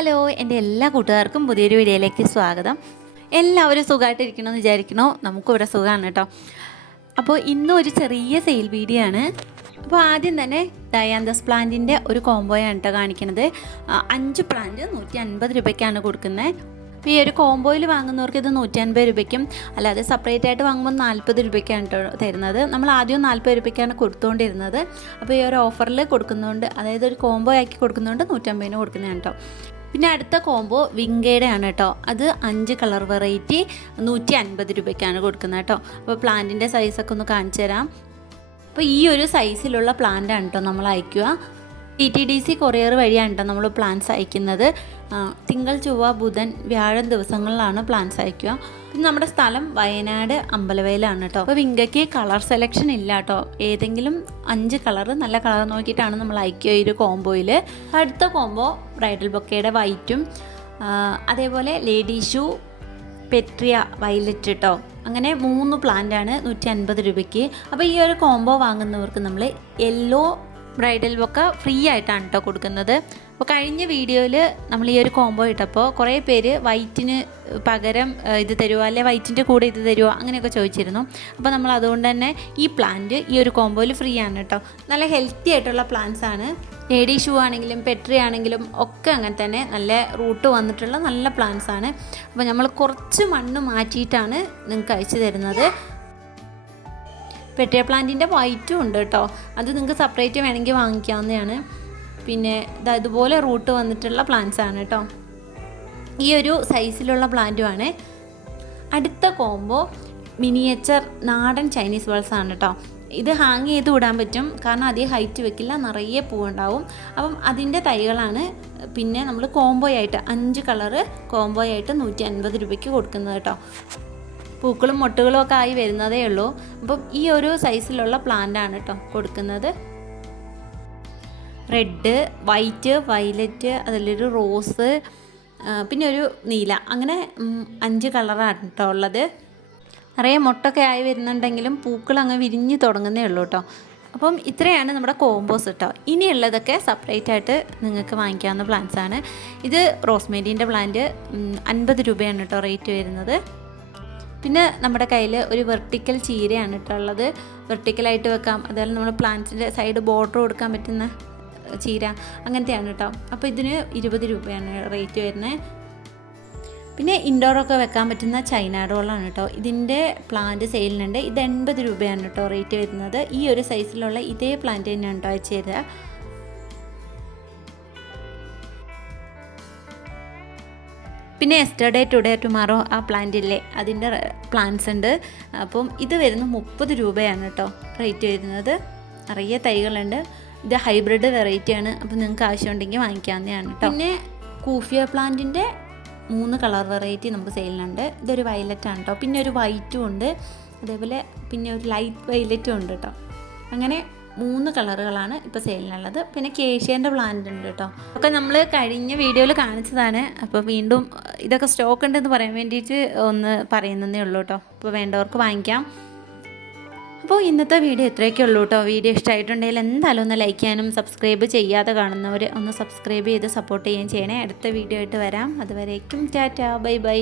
Hello, എൻ്റെ എല്ലാ കൂട്ടുകാർക്കും പുതിയൊരു വീഡിയോയിലേക്ക് സ്വാഗതം. എല്ലാവരും സുഖമായിട്ടിരിക്കണമെന്ന് വിചാരിക്കണോ? നമുക്കിവിടെ സുഖമാണ് കേട്ടോ. അപ്പോൾ ഇന്നും ഒരു ചെറിയ സെയിൽ വീഡിയോ ആണ്. അപ്പോൾ ആദ്യം തന്നെ ഡയാന്തസ് പ്ലാന്റിൻ്റെ ഒരു കോംബോയാണ് കേട്ടോ കാണിക്കുന്നത്. 5 പ്ലാന്റ് 150 രൂപയ്ക്കാണ് കൊടുക്കുന്നത്. അപ്പോൾ ഈ ഒരു കോംബോയിൽ വാങ്ങുന്നവർക്ക് ഇത് 150 രൂപയ്ക്കും, അല്ലാതെ സെപ്പറേറ്റ് ആയിട്ട് വാങ്ങുമ്പോൾ 40 രൂപയ്ക്കാണ് കേട്ടോ തരുന്നത്. നമ്മൾ ആദ്യം 40 രൂപയ്ക്കാണ് കൊടുത്തുകൊണ്ടിരുന്നത്. അപ്പോൾ ഈ ഒരു ഓഫറിൽ കൊടുക്കുന്നതുകൊണ്ട്, അതായത് ഒരു കോംബോ ആക്കി കൊടുക്കുന്നതുകൊണ്ട് 150 കൊടുക്കുന്നതാണ് കേട്ടോ. പിന്നെ അടുത്ത കോംബോ വിങ്കയുടെ ആണ് കേട്ടോ. അത് 5 കളർ വെറൈറ്റി 150 രൂപയ്ക്കാണ് കൊടുക്കുന്നത് കേട്ടോ. അപ്പോൾ പ്ലാന്റിൻ്റെ സൈസൊക്കെ ഒന്ന് കാണിച്ചു തരാം. അപ്പോൾ ഈ ഒരു സൈസിലുള്ള പ്ലാന്റാണ് കേട്ടോ നമ്മൾ അയക്കുക. TTDC കൊറിയർ വഴിയാണ് കേട്ടോ നമ്മൾ പ്ലാന്റ്സ് അയക്കുന്നത്. തിങ്കൾ, ചൊവ്വ, ബുധൻ, വ്യാഴം ദിവസങ്ങളിലാണ് പ്ലാന്റ്സ് അയക്കുക. പിന്നെ നമ്മുടെ സ്ഥലം വയനാട് അമ്പലവയലാണ് കേട്ടോ. അപ്പോൾ വിങ്കയ്ക്ക് കളർ സെലക്ഷൻ ഇല്ല കേട്ടോ. ഏതെങ്കിലും 5 കളർ, നല്ല കളർ നോക്കിയിട്ടാണ് നമ്മൾ അയക്കുക ഈ ഒരു കോംബോയിൽ. അടുത്ത കോംബോ ബ്രൈഡൽ ബൊക്കയുടെ വൈറ്റും, അതേപോലെ ലേഡി ഷൂ, പെട്രിയ വയലറ്റ് കേട്ടോ. അങ്ങനെ 3 പ്ലാന്റാണ് 150 രൂപയ്ക്ക്. അപ്പോൾ ഈ ഒരു കോംബോ വാങ്ങുന്നവർക്ക് നമ്മൾ യെല്ലോ ബ്രൈഡൽ ബൊക്ക ഫ്രീ ആയിട്ടാണ് കേട്ടോ കൊടുക്കുന്നത്. അപ്പോൾ കഴിഞ്ഞ വീഡിയോയിൽ നമ്മൾ ഈ ഒരു കോംബോ ഇട്ടപ്പോൾ കുറേ പേര് വൈറ്റിന് പകരം ഇത് തരുമോ, അല്ലെ വൈറ്റിൻ്റെ കൂടെ ഇത് തരുമോ, അങ്ങനെയൊക്കെ ചോദിച്ചിരുന്നു. അപ്പോൾ നമ്മൾ അതുകൊണ്ട് തന്നെ ഈ പ്ലാന്റ് ഈ ഒരു കോംബോയിൽ ഫ്രീ ആണ് കേട്ടോ. നല്ല ഹെൽത്തി ആയിട്ടുള്ള പ്ലാന്റ്സ് ആണ്. ലേഡി ഷൂ ആണെങ്കിലും പെട്രി ആണെങ്കിലും ഒക്കെ അങ്ങനെ തന്നെ നല്ല റൂട്ട് വന്നിട്ടുള്ള നല്ല പ്ലാന്റ്സ് ആണ്. അപ്പോൾ നമ്മൾ കുറച്ച് മണ്ണ് മാറ്റിയിട്ടാണ് നിങ്ങൾക്ക് അയച്ചു തരുന്നത്. പെട്രിയ പ്ലാന്റിൻ്റെ വൈറ്റും ഉണ്ട് കേട്ടോ. അത് നിങ്ങൾക്ക് സെപ്പറേറ്റ് വേണമെങ്കിൽ വാങ്ങിക്കാവുന്നതാണ്. പിന്നെ ഇതുപോലെ റൂട്ട് വന്നിട്ടുള്ള പ്ലാന്റ്സ് ആണ് കേട്ടോ. ഈ ഒരു സൈസിലുള്ള പ്ലാന്റുമാണ്. അടുത്ത കോംബോ മിനിയേച്ചർ നാടൻ ചൈനീസ് വേൾസ് ആണ് കേട്ടോ. ഇത് ഹാങ് ചെയ്ത് വിടാൻ പറ്റും, കാരണം അധികം ഹൈറ്റ് വെക്കില്ല, നിറയെ പൂവുണ്ടാവും. അപ്പം അതിൻ്റെ തൈകളാണ് പിന്നെ നമ്മൾ കോംബോ ആയിട്ട് 5 കളറ് കോംബോ ആയിട്ട് 150 രൂപയ്ക്ക് കൊടുക്കുന്നത് കേട്ടോ. പൂക്കളും മൊട്ടുകളും ഒക്കെ ആയി വരുന്നതേ ഉള്ളൂ. അപ്പം ഈ ഒരു സൈസിലുള്ള പ്ലാന്റാണ് കേട്ടോ കൊടുക്കുന്നത്. റെഡ്, വൈറ്റ്, വയലറ്റ്, അതിലൊരു റോസ്, പിന്നെ ഒരു നീല, അങ്ങനെ 5 കളറാണ് കേട്ടോ ഉള്ളത്. നിറയെ മൊട്ടൊക്കെ ആയി വരുന്നുണ്ടെങ്കിലും പൂക്കൾ അങ്ങ് വിരിഞ്ഞ് തുടങ്ങുന്നേ ഉള്ളൂ കേട്ടോ. അപ്പം ഇത്രയാണ് നമ്മുടെ കോംബോസ് കേട്ടോ. ഇനിയുള്ളതൊക്കെ സെപ്പറേറ്റ് ആയിട്ട് നിങ്ങൾക്ക് വാങ്ങിക്കാവുന്ന പ്ലാന്റ്സ് ആണ്. ഇത് റോസ്മേരിൻ്റെ പ്ലാന്റ് 50 രൂപയാണ് കേട്ടോ റേറ്റ് വരുന്നത്. പിന്നെ നമ്മുടെ കയ്യിൽ ഒരു വെർട്ടിക്കൽ ചീരയാണ് കേട്ടോ ഉള്ളത്. വെർട്ടിക്കലായിട്ട് വെക്കാം, അതുപോലെ നമ്മൾ പ്ലാന്റ്സിൻ്റെ സൈഡ് ബോർഡർ കൊടുക്കാൻ പറ്റുന്ന ചീര, അങ്ങനത്തെയാണ് കേട്ടോ. അപ്പോൾ ഇതിന് 20 രൂപയാണ് റേറ്റ് വരുന്നത്. പിന്നെ ഇൻഡോറൊക്കെ വെക്കാൻ പറ്റുന്ന ചൈന ഡോളാണ് കേട്ടോ. ഇതിൻ്റെ പ്ലാന്റ് സെയിലിനുണ്ട്. ഇത് 80 രൂപയാണ് കേട്ടോ റേറ്റ് വരുന്നത്. ഈ ഒരു സൈസിലുള്ള ഇതേ പ്ലാന്റ് തന്നെയാണ് കേട്ടോ അയച്ചു തരിക. പിന്നെ യെസ്റ്റർഡേ, ടുഡേ, ടുമാറോ ആ പ്ലാന്റില്ലേ, അതിൻ്റെ പ്ലാന്റ്സ് ഉണ്ട്. അപ്പം ഇത് വരുന്ന 30 രൂപയാണ് കേട്ടോ റേറ്റ് വരുന്നത്. നിറയെ തൈകളുണ്ട്. ഇത് ഹൈബ്രിഡ് വെറൈറ്റിയാണ്. അപ്പോൾ നിങ്ങൾക്ക് ആവശ്യമുണ്ടെങ്കിൽ വാങ്ങിക്കാവുന്നതാണ് കേട്ടോ. പിന്നെ കൂഫിയ പ്ലാന്റിൻ്റെ 3 കളർ വെറൈറ്റി നമുക്ക് സെയിലിനുണ്ട്. ഇതൊരു വയലറ്റാണ് കേട്ടോ. പിന്നെ ഒരു വൈറ്റും ഉണ്ട്, അതേപോലെ പിന്നെ ഒരു ലൈറ്റ് വയലറ്റും ഉണ്ട് കേട്ടോ. അങ്ങനെ 3 കളറുകളാണ് ഇപ്പോൾ സെയിലിനുള്ളത്. പിന്നെ കേഷ്യേൻ്റെ പ്ലാന്റ് ഉണ്ട് കേട്ടോ. ഒക്കെ നമ്മൾ കഴിഞ്ഞ വീഡിയോയിൽ കാണിച്ചതാണ്. അപ്പോൾ വീണ്ടും ഇതൊക്കെ സ്റ്റോക്ക് ഉണ്ടെന്ന് പറയാൻ വേണ്ടിയിട്ട് ഒന്ന് പറയുന്നതേ ഉള്ളൂ കേട്ടോ. അപ്പോൾ വേണ്ടവർക്ക് വാങ്ങിക്കാം. അപ്പോൾ ഇന്നത്തെ വീഡിയോ ഇത്രയൊക്കെ ഉള്ളൂ കേട്ടോ. വീഡിയോ ഇഷ്ടമായിട്ടുണ്ടെങ്കിൽ എന്തായാലും ഒന്ന് ലൈക്ക് ചെയ്യാനും, സബ്സ്ക്രൈബ് ചെയ്യാതെ കാണുന്നവർ ഒന്ന് സബ്സ്ക്രൈബ് ചെയ്ത് സപ്പോർട്ട് ചെയ്യുകയും ചെയ്യണേ. അടുത്ത വീഡിയോ ആയിട്ട് വരാം. അതുവരേക്കും ടാറ്റാ, ബൈ ബൈ.